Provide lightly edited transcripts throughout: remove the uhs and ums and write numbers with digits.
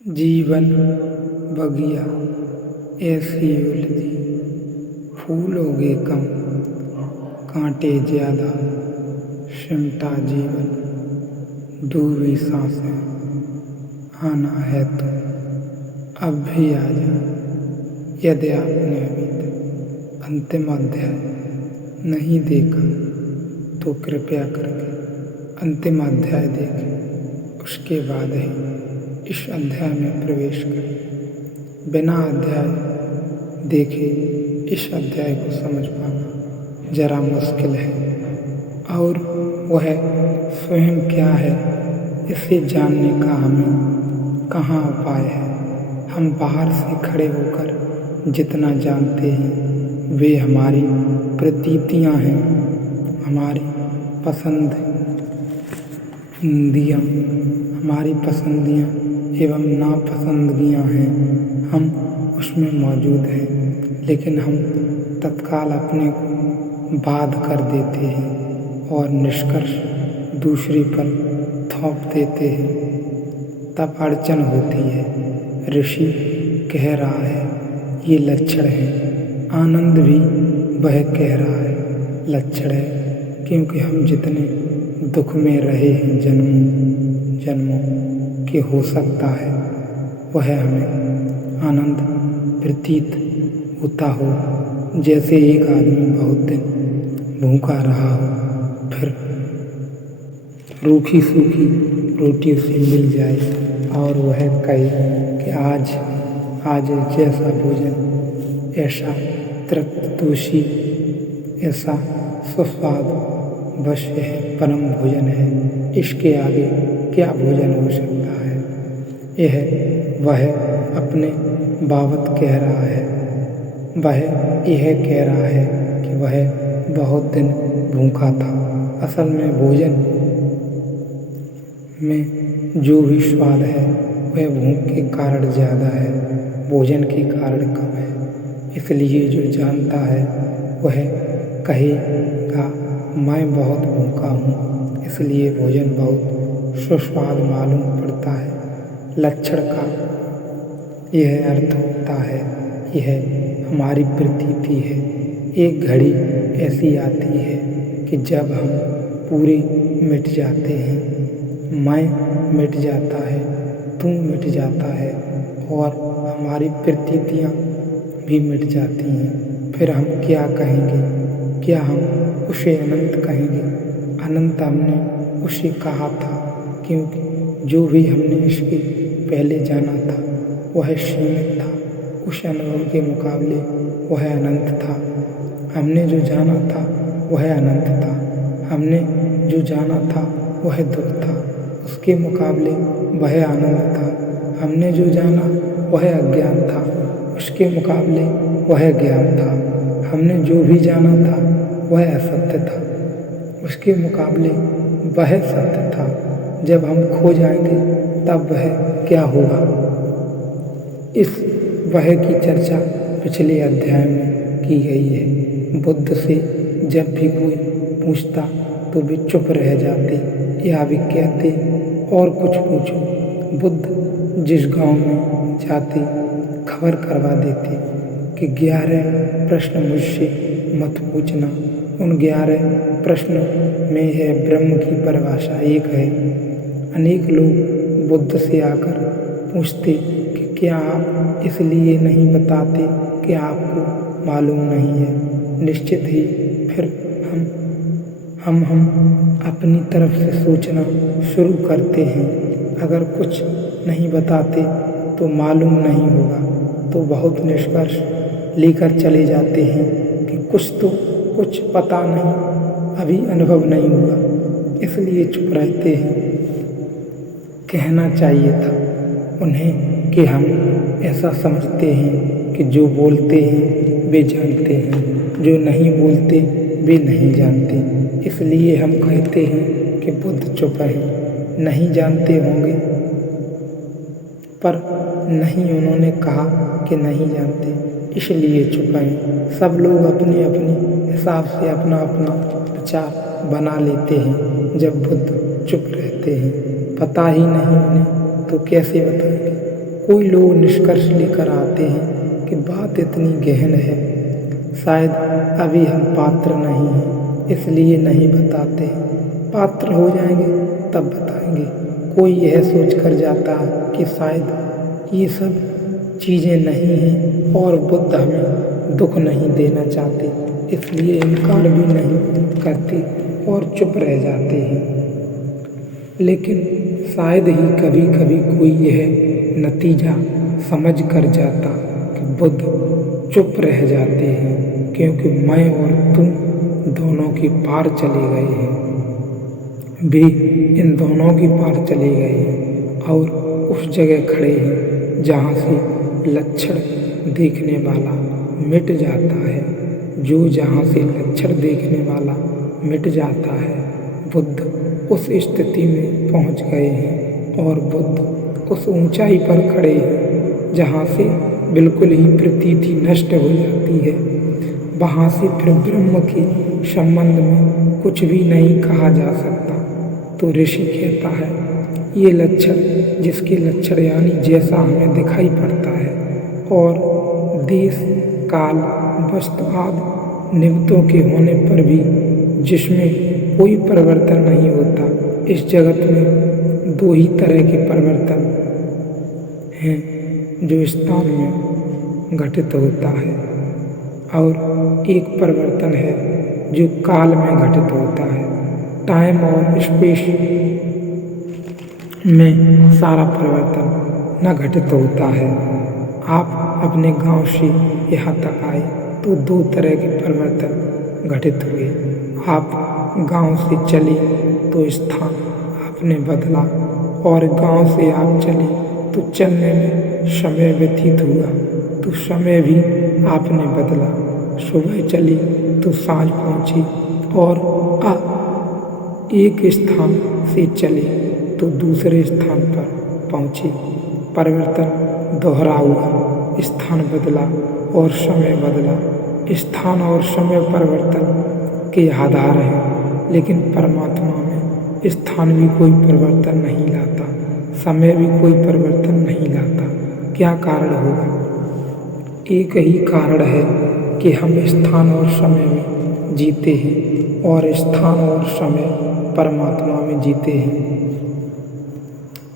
जीवन बगिया ऐसी उलझी, फूल उगे कम, कांटे ज्यादा, सिमटा जीवन, डूबी सांसें, आना है तो अब भी आ जा। यदि आपने अभी तक अंतिम अध्याय नहीं देखा तो कृपया करके अंतिम अध्याय देखें, उसके बाद ही इस अध्याय में प्रवेश करें। बिना अध्याय देखे इस अध्याय को समझ पाना जरा मुश्किल है, और वह स्वयं क्या है इसे जानने का हमें कहाँ उपाय है। हम बाहर से खड़े होकर जितना जानते हैं वे हमारी प्रतीतियाँ हैं, हमारी पसंदियाँ एवं नापसंदगियाँ हैं। हम उसमें मौजूद हैं, लेकिन हम तत्काल अपने को बाध कर देते हैं और निष्कर्ष दूसरे पर थोप देते हैं। तब अड़चन होती है। ऋषि कह रहा है ये लक्षण है, आनंद भी वह कह रहा है लक्षण है, क्योंकि हम जितने दुख में रहे हैं जन्मों के हो सकता है वह हमें आनंद प्रतीत होता हो। जैसे एक आदमी बहुत दिन भूखा रहा हो, फिर रूखी सूखी रोटी उसे मिल जाए और वह कहे कि आज जैसा भोजन, ऐसा तृप्तदोषी, ऐसा सुस्वाद, बस यह परम भोजन है, इसके आगे क्या भोजन हो सकता है। वह अपने बाबत कह रहा है, वह यह कह रहा है कि वह बहुत दिन भूखा था। असल में भोजन में जो भी स्वाद है वह भूख के कारण ज़्यादा है, भोजन के कारण कम है। इसलिए जो जानता है वह कहेगा मैं बहुत भूखा हूँ, इसलिए भोजन बहुत सुस्वाद मालूम पड़ता है। लक्षण का यह अर्थ होता है, यह हमारी प्रतीति है। एक घड़ी ऐसी आती है कि जब हम पूरे मिट जाते हैं, मैं मिट जाता है, तू मिट जाता है और हमारी प्रतीतियाँ भी मिट जाती हैं। फिर हम क्या कहेंगे? क्या हम उसे अनंत कहेंगे? अनंत हमने उसे कहा था क्योंकि जो भी हमने इसके पहले जाना था वह सीमित था, उस अनुभव के मुकाबले वह अनंत था। हमने जो जाना था वह अनंत था, हमने जो जाना था वह दुख था, उसके मुकाबले वह आनंद था। हमने जो जाना वह अज्ञान था, उसके मुकाबले वह ज्ञान था। हमने जो भी जाना था वह असत्य था, उसके मुकाबले वह सत्य था। जब हम खो जाएंगे तब वह क्या होगा? इस वह की चर्चा पिछले अध्याय में की गई है। बुद्ध से जब भी कोई पूछता तो वे चुप रह जाते या वे कहते और कुछ पूछो। बुद्ध जिस गांव में जाते खबर करवा देते कि 11 प्रश्न मुझसे मत पूछना। उन 11 प्रश्न में है ब्रह्म की परिभाषा एक है। अनेक लोग बुद्ध से आकर पूछते कि क्या आप इसलिए नहीं बताते कि आपको मालूम नहीं है। निश्चित ही फिर हम अपनी तरफ से सोचना शुरू करते हैं। अगर कुछ नहीं बताते तो मालूम नहीं होगा, तो बहुत निष्कर्ष लेकर चले जाते हैं कि कुछ पता नहीं, अभी अनुभव नहीं हुआ, इसलिए चुप रहते हैं। कहना चाहिए था उन्हें कि हम ऐसा समझते हैं कि जो बोलते हैं वे जानते हैं, जो नहीं बोलते वे नहीं जानते। इसलिए हम कहते हैं कि बुद्ध चुप है, नहीं जानते होंगे, पर नहीं उन्होंने कहा कि नहीं जानते, इसलिए चुप हैं। सब लोग अपने अपने हिसाब से अपना विचार बना लेते हैं। जब बुद्ध चुप रहते हैं, पता ही नहीं उन्हें, तो कैसे बताएंगे? कोई लोग निष्कर्ष लेकर आते हैं कि बात इतनी गहन है, शायद अभी हम पात्र नहीं हैं इसलिए नहीं बताते, पात्र हो जाएंगे तब बताएंगे। कोई यह सोच कर जाता है कि शायद ये सब चीज़ें नहीं हैं और बुद्ध हमें दुख नहीं देना चाहते, इसलिए इनकार भी नहीं करते और चुप रह जाते हैं। लेकिन शायद ही कभी कभी कोई यह नतीजा समझ कर जाता कि बुद्ध चुप रह जाते हैं क्योंकि मैं और तुम दोनों के पार चले गए हैं। वे इन दोनों के पार चले गए हैं और उस जगह खड़े हैं जहाँ से लक्षण देखने वाला मिट जाता है। जहाँ से लक्षण देखने वाला मिट जाता है, बुद्ध उस स्थिति में पहुँच गए हैं और बुद्ध उस ऊंचाई पर खड़े हैं जहाँ से बिल्कुल ही प्रतीति नष्ट हो जाती है। वहाँ से फिर ब्रह्म के संबंध में कुछ भी नहीं कहा जा सकता। तो ऋषि कहता है, ये लक्षण जिसके लक्षण यानी जैसा हमें दिखाई पड़ता है और देश काल वस्तु आदि निमित्तों के होने पर भी जिसमें कोई परिवर्तन नहीं होता। इस जगत में दो ही तरह के परिवर्तन हैं जो स्थान में घटित होता है और एक परिवर्तन है जो काल में घटित होता है। टाइम और स्पेस में सारा परिवर्तन न घटित होता है। आप अपने गांव से यहाँ तक आए तो दो तरह के परिवर्तन घटित हुए। आप गांव से चले तो स्थान आपने बदला और गांव से आप चले तो चलने में समय व्यतीत हुआ तो समय भी आपने बदला। सुबह चली तो सांझ पहुंची और एक स्थान से चले तो दूसरे स्थान पर पहुंची। परिवर्तन दोहरा हुआ, स्थान बदला और समय बदला। स्थान और समय परिवर्तन के आधार हैं, लेकिन परमात्मा में स्थान भी कोई परिवर्तन नहीं लाता, समय भी कोई परिवर्तन नहीं लाता। क्या कारण होगा? एक ही कारण है कि हम स्थान और समय में जीते हैं और स्थान और समय परमात्मा में जीते हैं।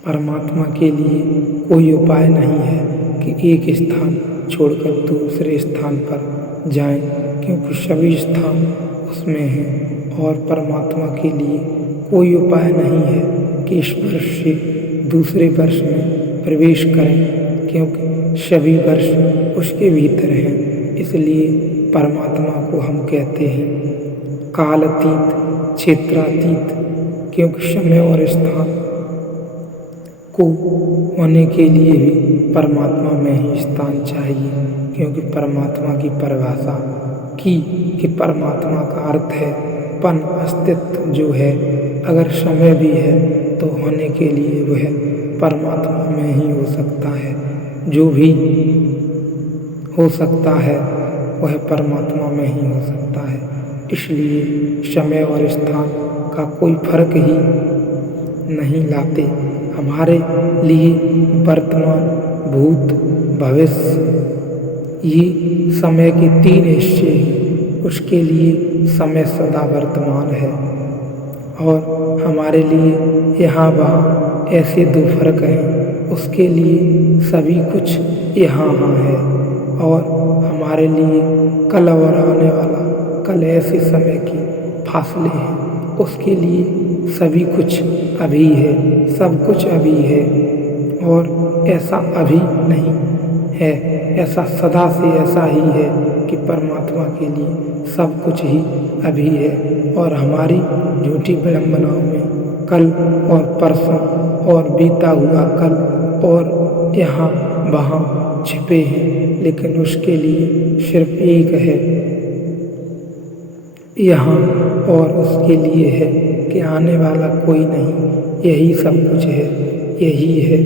परमात्मा के लिए कोई उपाय नहीं है कि एक स्थान छोड़कर दूसरे स्थान पर जाएं, क्योंकि सभी स्थान उसमें हैं। और परमात्मा के लिए कोई उपाय नहीं है कि इस वर्ष से दूसरे वर्ष में प्रवेश करें, क्योंकि सभी वर्ष उसके भीतर हैं। इसलिए परमात्मा को हम कहते हैं कालातीत, क्षेत्रातीत, क्योंकि समय और स्थान को होने के लिए भी परमात्मा में ही स्थान चाहिए, क्योंकि परमात्मा की परिभाषा की कि परमात्मा का अर्थ है पन, अस्तित्व जो है। अगर समय भी है तो होने के लिए वह परमात्मा में ही हो सकता है। जो भी हो सकता है वह परमात्मा में ही हो सकता है। इसलिए समय और स्थान का कोई फर्क ही नहीं लाते। हमारे लिए वर्तमान, भूत, भविष्य ये समय के तीन हिस्से हैं। उसके लिए समय सदा वर्तमान है और हमारे लिए यहाँ वहाँ ऐसे दो फर्क हैं। उसके लिए सभी कुछ यहाँ है और हमारे लिए कल और आने वाला कल ऐसे समय के फासले हैं। उसके लिए सभी कुछ अभी है, सब कुछ अभी है और ऐसा अभी नहीं है, ऐसा सदा से ऐसा ही है कि परमात्मा के लिए सब कुछ ही अभी है। और हमारी झूठी विडंबनाओं में कल और परसों और बीता हुआ कल और यहाँ वहाँ छिपे हैं, लेकिन उसके लिए सिर्फ एक है यहाँ और उसके लिए है कि आने वाला कोई नहीं, यही सब कुछ है, यही है